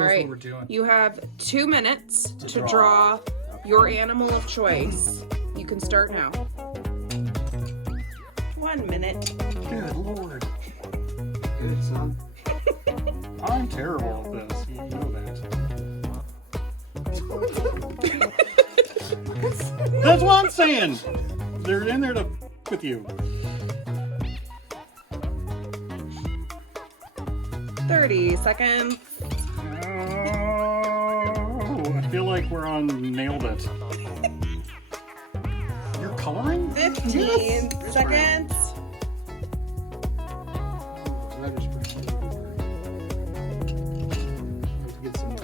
Tell us what we're doing. You have 2 minutes to draw your animal of choice. You can start now. 1 minute. Good Lord. Good, son. I'm terrible at this. You know that. That's what I'm saying. They're in there with you. 30 seconds. Oh, I feel like we're on Nailed It. You're coloring? 15 seconds. Get some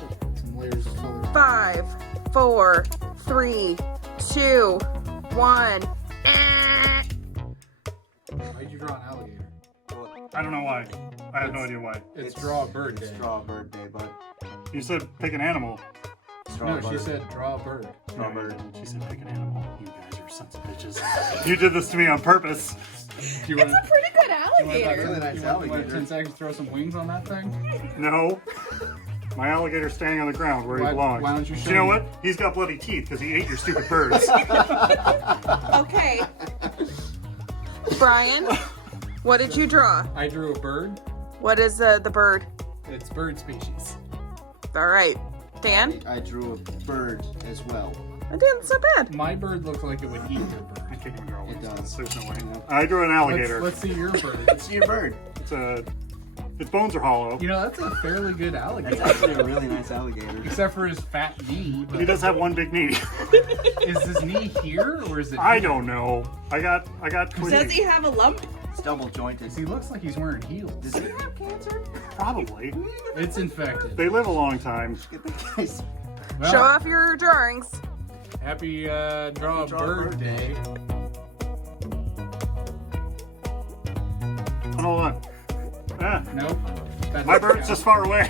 layers of color. 5, 4, 3, 2, 1. Why'd you draw an alligator? Well, I don't know why. I have no idea why. it's draw a bird It's day. draw a bird day, but You said pick an animal. draw a bird. draw a bird. Draw a bird. She said pick an animal. You guys are sons of bitches. You did this to me on purpose. It's a pretty good alligator. Really nice alligator. 10 seconds to throw some wings on that thing? No. My alligator's standing on the ground where he belongs. Why don't you Do show you know me? what? He's got bloody teeth because he ate your stupid birds. Okay. Brian, what did you draw? I drew a bird. What is the bird? It's bird species. All right. Dan? I drew a bird as well. That didn't so bad. My bird looks like it would eat your bird. I can't even draw It wings. does. There's no way. I drew an alligator. Let's see your bird. It's your bird. Its bones are hollow. You know, that's a fairly good That's alligator. actually a really nice alligator. Except for his fat knee. But He does have one big knee. is his knee here or is it I here? don't know. I got Does he have a lump? It's double jointed. He looks like he's wearing heels. Does he have cancer? Probably. It's infected. They live a long time. Get the guys. Well, Show off your drawings. happy draw a bird day. Hold on. Ah, Nope. That my doesn't bird's count. just far away.